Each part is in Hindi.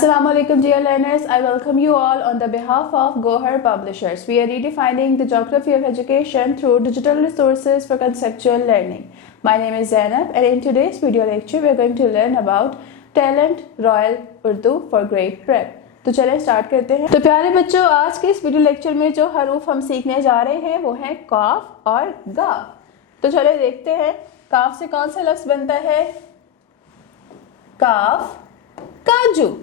Assalamualaikum dear learners, I welcome you all on the behalf of Gohar Publishers. We are redefining the geography of education through digital resources for conceptual learning. My name is Zainab and in today's video lecture we are going to learn about Talent Royal Urdu for Grade Prep. तो चलें स्टार्ट करते हैं। तो प्यारे बच्चों, आज के इस वीडियो लेक्चर में जो हरूफ हम सीखने जा रहे हैं वो है काफ और गाफ। तो चले देखते हैं काफ से कौन सा लफ्ज बनता है। काफ काजू,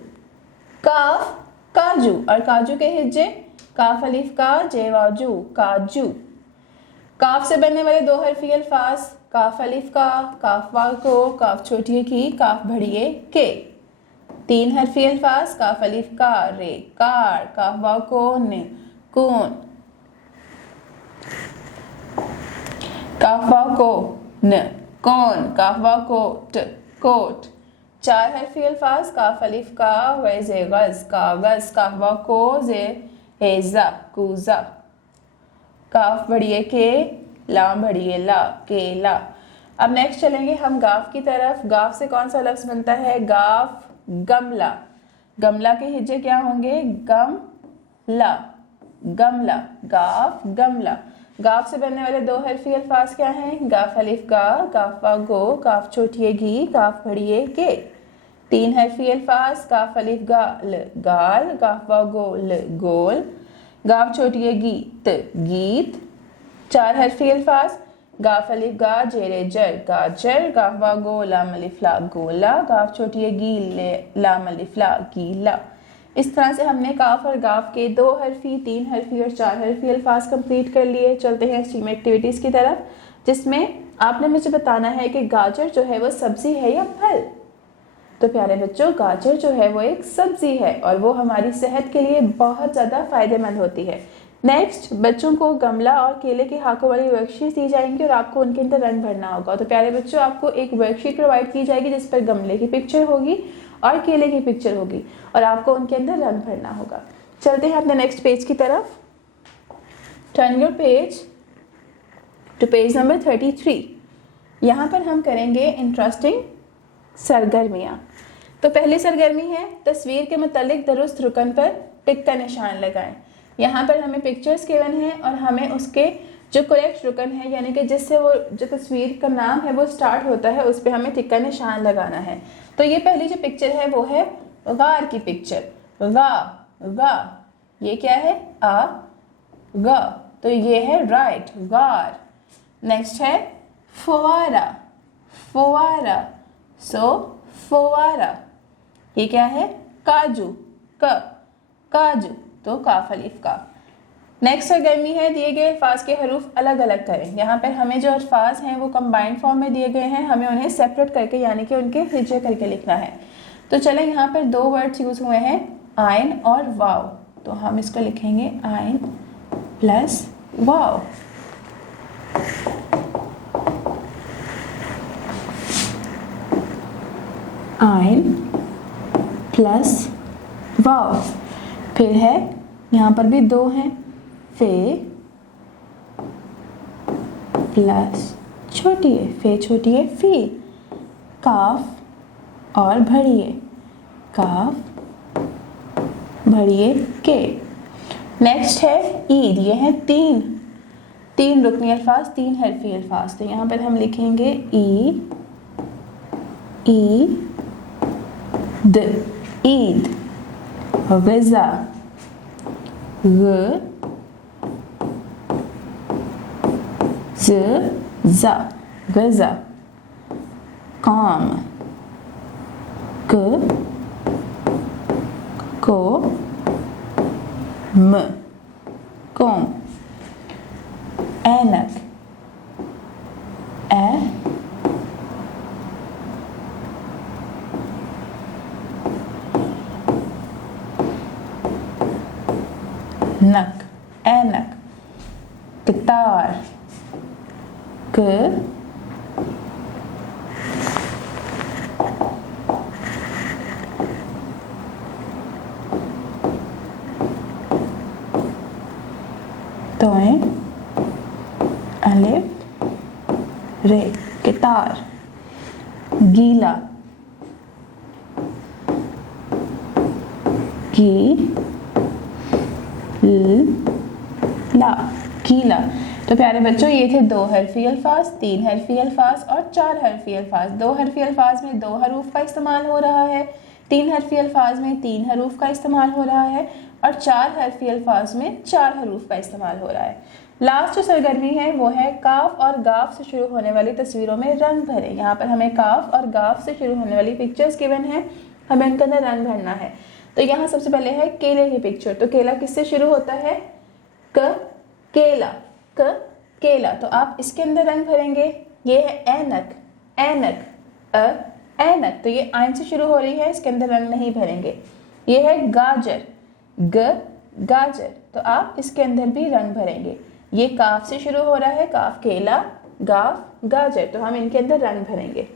काफ काजू और काजू के हिज्जे काफ अलिफ का जे वाजू काजू। काफ से बनने वाले दो हरफी अल्फाज काफ अलिफ का काफ वाव को काफ छोटी की काफ बड़िए के। तीन हरफी अल्फाज काफ अलिफ का रे कार काफ वाव को ने कून काफ वाव को न कौन काफ वाव को ट कोट। चार हरफी अल्फाज काफ अलिफ का वैज़े गज कागज काफ वाव को जे हेजा कूजा। काफ बड़िए के लाम बड़िए ला केला। अब नेक्स्ट चलेंगे हम गाफ की तरफ। गाफ से कौन सा लफ्ज बनता है। गाफ गमला। गमला के हिज्जे क्या होंगे। गम ला गमला गाफ गमला। गाफ से बनने वाले दो हरफी अल्फाज क्या हैं। गाफ अलिफ गा काफ वाव गो काफ छोटिए घी काफ बड़िए के। तीन हरफी अल्फाज काफ अलिफ गा ल गाल काफ वाव गो ल गोल गाफ छोटिए गीत गीत। चार हरफी अल्फाज गाफ अलिफ गा जेरे जर गाजर गाफ वाव गो लाम अलिफ ला गोला गाफ छोटिए गी ले लाम अलिफ ला गीला। इस तरह से हमने काफ और गाफ के दो हरफी, तीन हरफी और चार हरफी अल्फाज कंप्लीट कर लिए। चलते हैं स्ट्रीम एक्टिविटीज की तरफ, जिसमें आपने मुझे बताना है कि गाजर जो है वो सब्जी है या फल। तो प्यारे बच्चों, गाजर जो है वो एक सब्जी है और वो हमारी सेहत के लिए बहुत ज़्यादा फायदेमंद होती है। नेक्स्ट, बच्चों को गमला और केले के हाकों वाली वर्कशीट दी जाएंगी और आपको उनके अंदर रंग भरना होगा। तो प्यारे बच्चों, आपको एक वर्कशीट प्रोवाइड की जाएगी जिस पर गमले की पिक्चर होगी और केले की पिक्चर होगी और आपको उनके अंदर रंग भरना होगा। चलते हैं अपने नेक्स्ट पेज की तरफ। Turn your page to page number 33। यहाँ पर हम करेंगे इंटरेस्टिंग सरगर्मियाँ। तो पहली सरगर्मी है तस्वीर के मुतालिक दुरुस्त रुकन पर टिक का निशान लगाएं। यहाँ पर हमें पिक्चर्स गिवन हैं और हमें उसके जो करेक्ट रुकन है यानी कि जिससे वो जो तस्वीर का नाम है वो स्टार्ट होता है उस पर हमें टिक का निशान लगाना है। तो ये पहली जो पिक्चर है वो है गार की पिक्चर। गा गा ये क्या है आ गा, तो ये है राइट गार। नेक्स्ट है फवारा फवारा सो फवारा। ये क्या है काजू क काजू, तो काफ अलिफ का। नेक्स्ट सरगर्मी है दिए गए अल्फाज के हरूफ अलग अलग करें। यहाँ पर हमें जो अल्फाज हैं वो कंबाइंड फॉर्म में दिए गए हैं, हमें उन्हें सेपरेट करके यानी कि उनके हिज्जे करके लिखना है। तो चलें, यहाँ पर दो वर्ड्स यूज हुए हैं आइन और वाव, तो हम इसको लिखेंगे आइन प्लस वाव। आइन प्लस वाव। फिर है यहाँ पर भी दो हैं फे प्लस छोटी है फे छोटी है फी। काफ और भड़िए काफ भड़िए के। नेक्स्ट है ईद। ये हैं तीन रुकनी अल्फाज, तीन हरफी अल्फाज। तो यहाँ पर हम लिखेंगे ई द ईद। ग़िज़ा ग ज़ा ग़िज़ा। काम क को म कोम। ऐनक ए नक ऐनक। कितार क तोए अलिफ रे गिटार। गीला ला, कीला। तो प्यारे बच्चों ये थे 2 हरफी अल्फाज, 3 हरफी अल्फाज और 4 हरफी अल्फाज। 2 हरफी अल्फाज में 2 हरूफ का इस्तेमाल हो रहा है, 3 हरफी अल्फाज में 3 हरूफ का इस्तेमाल हो रहा है और 4 हरफी अल्फाज में 4 हरूफ का इस्तेमाल हो रहा है। लास्ट जो सरगर्मी है वो है काफ और गाफ से शुरू होने वाली तस्वीरों में रंग भरें। यहाँ पर हमें काफ और गाफ से शुरू होने वाली पिक्चर्स गिवन है, हमें उनके अंदर रंग भरना है। तो यहाँ सबसे पहले है केले की पिक्चर। तो केला किससे शुरू होता है? क, केला, क, केला। तो आप इसके अंदर रंग भरेंगे। ये है ऐनक, ऐनक, ऐनक। तो ये आइन से शुरू हो रही है, इसके अंदर रंग नहीं भरेंगे। ये है गाजर, ग, गाजर। तो आप इसके अंदर भी रंग भरेंगे। ये काफ से शुरू हो रहा है, काफ केला, गाफ गाजर। तो हम इनके अंदर रंग भरेंगे।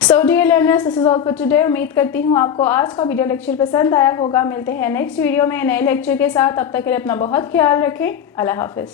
So dear learners, this is all for today. उम्मीद करती हूँ आपको आज का वीडियो लेक्चर पसंद आया होगा। मिलते हैं नेक्स्ट वीडियो में नए लेक्चर के साथ। तब तक के लिए अपना बहुत ख्याल रखें। अल्लाह हाफिज़।